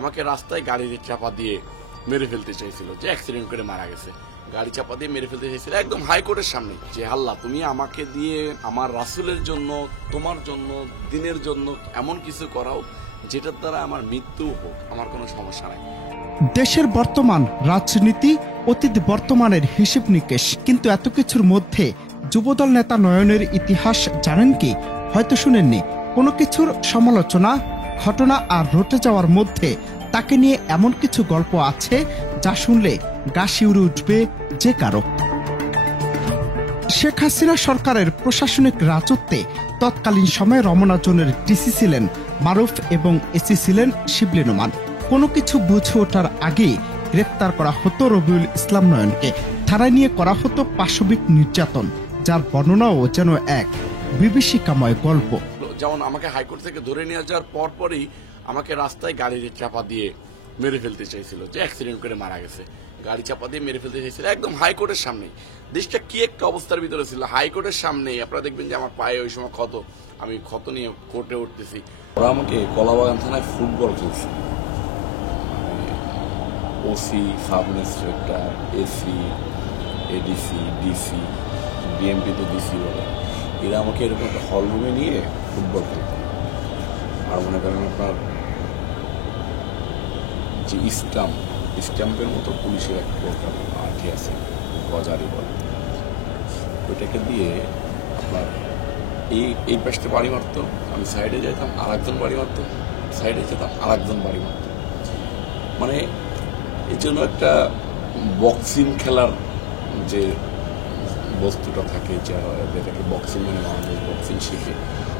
আমাকে রাস্তায় গাড়ির চাপা দিয়ে মেরে ফেলতে চাইছিল, যে অ্যাক্সিডেন্ট করে মারা গেছে, গাড়ি চাপা দিয়ে মেরে ফেলতে চাইছিল একদম হাইকোর্টের সামনে। যে আল্লাহ, তুমি আমাকে দিয়ে আমার রাসূলের জন্য, তোমার জন্য, দিনের জন্য এমন কিছু করাও যেটার দ্বারা আমার মৃত্যু হোক, আমার কোনো সমস্যা নাই। দেশের বর্তমান রাজনীতি, অতীত বর্তমানের হিসেব নিকেশ, কিন্তু এত কিছুর মধ্যে যুবদল নেতা নয়নের ইতিহাস জানেন কি? হয়তো শুনেননি। কোনো কিছুর সমালোচনা, ঘটনা আর রটে যাওয়ার মধ্যে তাকে নিয়ে এমন কিছু গল্প আছে যা শুনলে গা শিউরে উঠবে যে কারো। শেখ হাসিনা সরকারের প্রশাসনিক রাজত্বে তৎকালীন সময়ে রমনা জোনের ডিসি ছিলেন মারুফ এবং এসি ছিলেন শিবলী নোমান। কোনো কিছু বুঝে ওঠার আগেই গ্রেফতার করা হতো রবিউল ইসলাম নয়নকে। থানায় নিয়ে করা হতো পাশবিক নির্যাতন, যার বর্ণনাও যেন এক বিভীষিকাময় গল্প। যেমন আমাকে হাইকোর্ট থেকে ধরে নিয়ে যাওয়ার পরপরই আমাকে রাস্তায় গাড়ির চাপা দিয়ে মেরে ফেলতে চাইছিল, যে অ্যাক্সিডেন্ট করে মারা গেছে, গাড়ি চাপা দিয়ে মেরে ফেলতে চাইছিল একদম হাইকোর্টের সামনে। দেশটা কি একটা অবস্থার ভিতরে ছিল, হাইকোর্টের সামনে। আপনারা দেখবেন যে আমার পায়ে ওই সময় ক্ষত, আমি ক্ষত নিয়ে কোর্টে উঠতেছি। ওরা আমাকে কলাবাগান থানায় ফুটবল খেলছে, OC, sub inspector, AC, ADC, DC, বিএমপিতে ডিসি বলে, এরা আমাকে এরকম একটা হল রুমে নিয়ে ফুটবল খেলতো। আর মনে করেন আপনার যে স্ট্যাম্পের মতো পুলিশের একটা আঠি আছে, গজারি বলে, ওইটাকে দিয়ে আপনার এই পাশে বাড়ি মারতো, আমি সাইডে যেতাম, আর একজন বাড়ি মারতো, সাইডে যেতাম, আর একজন বাড়ি মারতো। মানে এই জন্য একটা বক্সিং খেলার যে বস্তুটা থাকে, যেটাকে বক্সিং মানে মানুষ বক্সিং শিখে,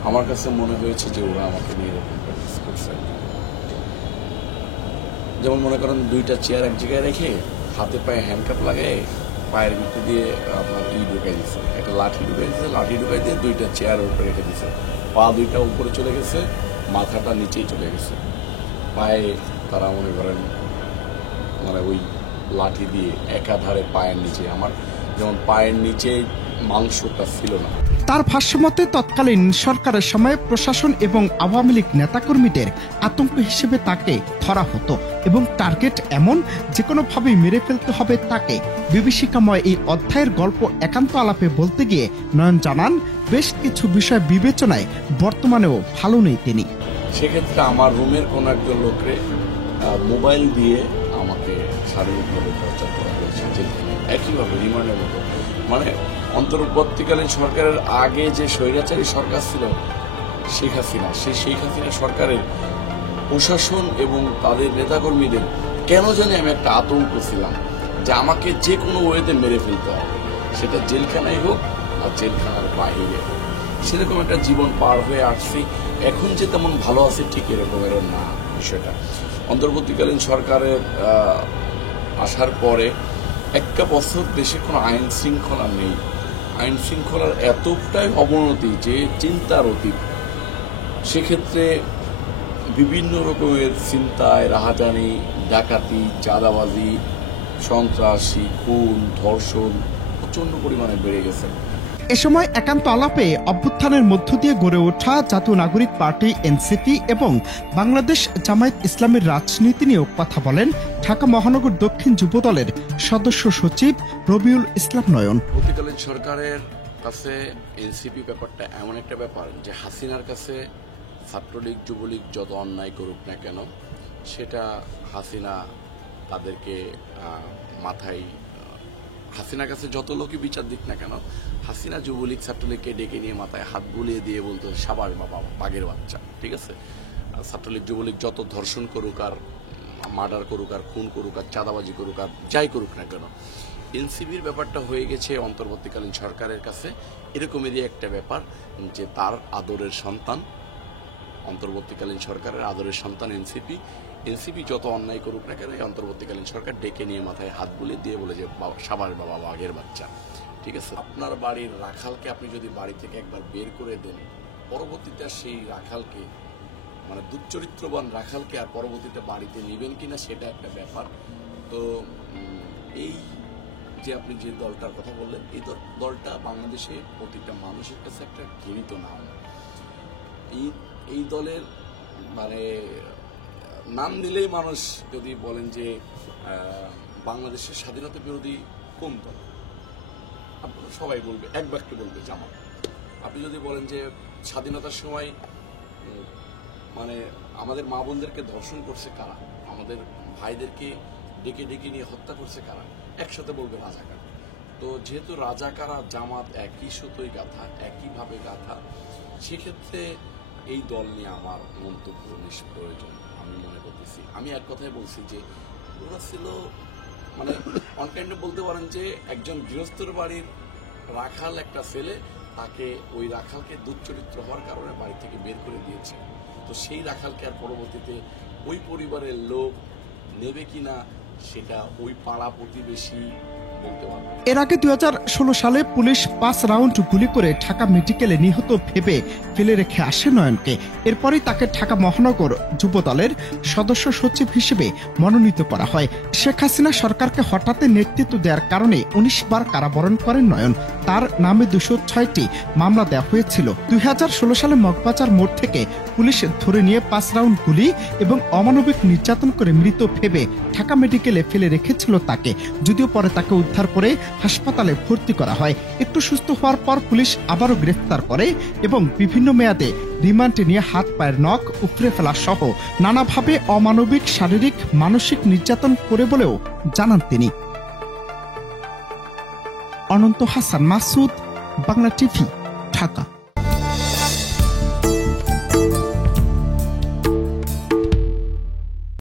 আমার কাছে মনে হয়েছে যে ওরা আমাকে নিয়ে এরকম প্র্যাকটিস করছে। যেমন মনে করেন দুইটা চেয়ার এক জায়গায় রেখে হাতে পায়ে হ্যান্ডকাপ লাগাই পায়ের ভিতরে দিয়ে আপনার ঢুকাই দিচ্ছে, একটা লাঠি ঢুকাই দিচ্ছে, লাঠি ঢুকাই দিয়ে দুইটা চেয়ারের উপরে রেখে দিচ্ছে, পা দুইটা উপরে চলে গেছে, মাথাটা নিচেই চলে গেছে, পায়ে তারা মনে করেন মানে ওই লাঠি দিয়ে একাধারে পায়ের নিচে, আমার যেমন পায়ের নিচে মাংসটা ছিল না। তার ভাষ্যমতে তৎকালীন সরকারের সময় প্রশাসন এবং আওয়ামী লীগ নেতাকর্মীদের আতঙ্ক হিসেবে তাকে ধরা হতো এবং টার্গেট এমন যে কোনোভাবেই মেরে ফেলতে হবে তাকে। বিভীষিকাময় এই অধ্যায়ের গল্প একান্ত আলাপে বলতে গিয়ে নয়ন জানান, বেশ কিছু বিষয় বিবেচনায় বর্তমানেও ভালো নেই তিনি। সেক্ষেত্রে আমার রুমের কোন একজন লোকরে মোবাইল দিয়ে আমাকে শারীরিকভাবে টর্চার করা হয়েছে, একইভাবে রিমান্ডের মতো। মানে অন্তর্বর্তীকালীন সরকারের আগে যে স্বৈরাচারী সরকার ছিল শেখ হাসিনা, সেই শেখ হাসিনা সরকারের প্রশাসন এবং তাদের নেতাকর্মীদের কেন জানি আমি একটা আতঙ্ক ছিলাম যে আমাকে যে কোনো ওয়েতে মেরে ফেলতে হবে, সেটা জেলখানায় হোক আর জেলখানার বাইরে হোক। সেরকম একটা জীবন পার হয়ে আসছি। এখন যে তেমন ভালো আছে ঠিক এরকমের না বিষয়টা। অন্তর্বর্তীকালীন সরকারের আসার পরে একটা বছর দেশে কোনো আইন শৃঙ্খলা নেই। আইন শৃঙ্খলার এতটাই অবনতি যে চিন্তার অতীত। সেক্ষেত্রে বিভিন্ন রকমের চিন্তায়, রাহাজানি, ডাকাতি, চাঁদাবাজি, সন্ত্রাসী, খুন, ধর্ষণ প্রচন্ড পরিমাণে বেড়ে গেছে। এ সময় একান্ত আলাপে অভ্যুত্থানের মধ্য দিয়ে গড়ে ওঠা জাতীয় নাগরিক পার্টি এনসিপি এবং বাংলাদেশ জামায়াত ইসলামের রাজনীতি নিয়েও কথা বলেন ঢাকা মহানগর দক্ষিণ যুবদলের সদস্য সচিব রবিউল ইসলাম নয়ন। অন্তর্বর্তীকালীন সরকারের কাছে এনসিপি ব্যাপারটা এমন একটা ব্যাপার যে হাসিনার কাছে ছাত্রলীগ, যুবলীগ যত অন্যায় করুক না কেন, সেটা হাসিনা তাদেরকে মাথায়, হাসিনার কাছে যত লোকই বিচার দিক না কেন, হাসিনা যুবলীগ ছাত্রলীগকে ডেকে নিয়ে মাথায় হাত বুলিয়ে দিয়ে বলতো সাবাস বাবা, বাঘের বাচ্চা। ঠিক আছে, ছাত্রলীগ যুবলীগ যত ধর্ষণ করুক আর মার্ডার করুক আর খুন করুক আর চাঁদাবাজি করুক আর যাই করুক না কেন, এনসিপির ব্যাপারটা হয়ে গেছে অন্তর্বর্তীকালীন সরকারের কাছে এরকমেরই একটা ব্যাপার যে তার আদরের সন্তান, অন্তর্বর্তীকালীন সরকারের আদরের সন্তান এনসিপি যত অন্যায় করুক না কেন, অন্তর্বর্তীকালীন সরকার ডেকে নিয়ে মাথায় হাত বুলিয়ে দিয়ে বলে যে সাবাস বাবা, বাঘের বাচ্চা। ঠিক আছে, আপনার বাড়ির রাখালকে আপনি যদি বাড়ি থেকে একবার বের করে দেন, পরবর্তীতে সেই রাখালকে, মানে দুশ্চরিত্রবান রাখালকে আর পরবর্তীতে বাড়িতে নেবেন কিনা সেটা একটা ব্যাপার। তো এই যে আপনি যে দলটার কথা বললেন, এই দলটা বাংলাদেশে প্রতিটা মানুষের কাছে একটা ঘৃণিত নাম। এই দলের মানে নাম দিলেই মানুষ যদি বলেন যে বাংলাদেশের স্বাধীনতা বিরোধী কোন দল, আপনারা সবাই বলবে, এক বাক্যে বলবে জামাত। আপনি যদি বলেন যে স্বাধীনতার সময় মানে আমাদের মা বোনদেরকে ধর্ষণ করছে কারা, আমাদের ভাইদেরকে ডেকে ডেকে নিয়ে হত্যা করছে কারা, একসাথে বলবে রাজাকার। তো যেহেতু রাজাকার আর জামাত একই সুতোই গাথা, একইভাবে গাথা, সেক্ষেত্রে এই দল নিয়ে আমার মন্তব্য নিষ্প্রয়োজন আমি মনে করতেছি। আমি এক কথায় বলছি যে ওরা ছিল মানে অনকাইন্ড বলতে পারেন যে একজন গৃহস্থর বাড়ির রাখাল একটা ছেলে, তাকে ওই রাখালকে দুশ্চরিত্র হওয়ার কারণে বাড়ি থেকে বের করে দিয়েছে। তো সেই রাখালকে আর পরবর্তীতে ওই পরিবারের লোক নেবে কিনা সেটা ওই পাড়া প্রতিবেশী বলতে পারবে। এর আগে 2016 সালে পুলিশ 5 রাউন্ড গুলি করে ঢাকা মেডিকেলে নিহত ভেবে ফেলে রেখে আসে নয়নকে। এরপরই তাকে ঢাকা মহানগর যুবদলের সদস্য সচিব হিসেবে মনোনীত করা হয়। শেখ হাসিনা সরকারকে হঠাৎ নেতৃত্ব দেওয়ার কারণে 19 বার কারাবরণ করেন নয়ন। তার নামে 206টি মামলা দেওয়া হয়েছিল। 2016 সালে মগবাজার মোড় থেকে পুলিশ ধরে নিয়ে 5 রাউন্ড গুলি এবং অমানবিক নির্যাতন করে মৃত ভেবে ঢাকা মেডিকেলে ফেলে রেখেছিল তাকে। যদিও পরে তাকে উদ্ধার করে হাসপাতালে ভর্তি করা হয়। একটু সুস্থ হওয়ার পর পুলিশ আবারও গ্রেফতার করে এবং বিভিন্ন মেয়াদে রিমান্ডে নিয়ে হাত পায়ের নখ উপড়ে ফেলা সহ নানাভাবে অমানবিক শারীরিক মানসিক নির্যাতন করে বলেও জানান তিনি। অনন্ত হাসান মাসুদ, বাংলা টিভি, ঢাকা।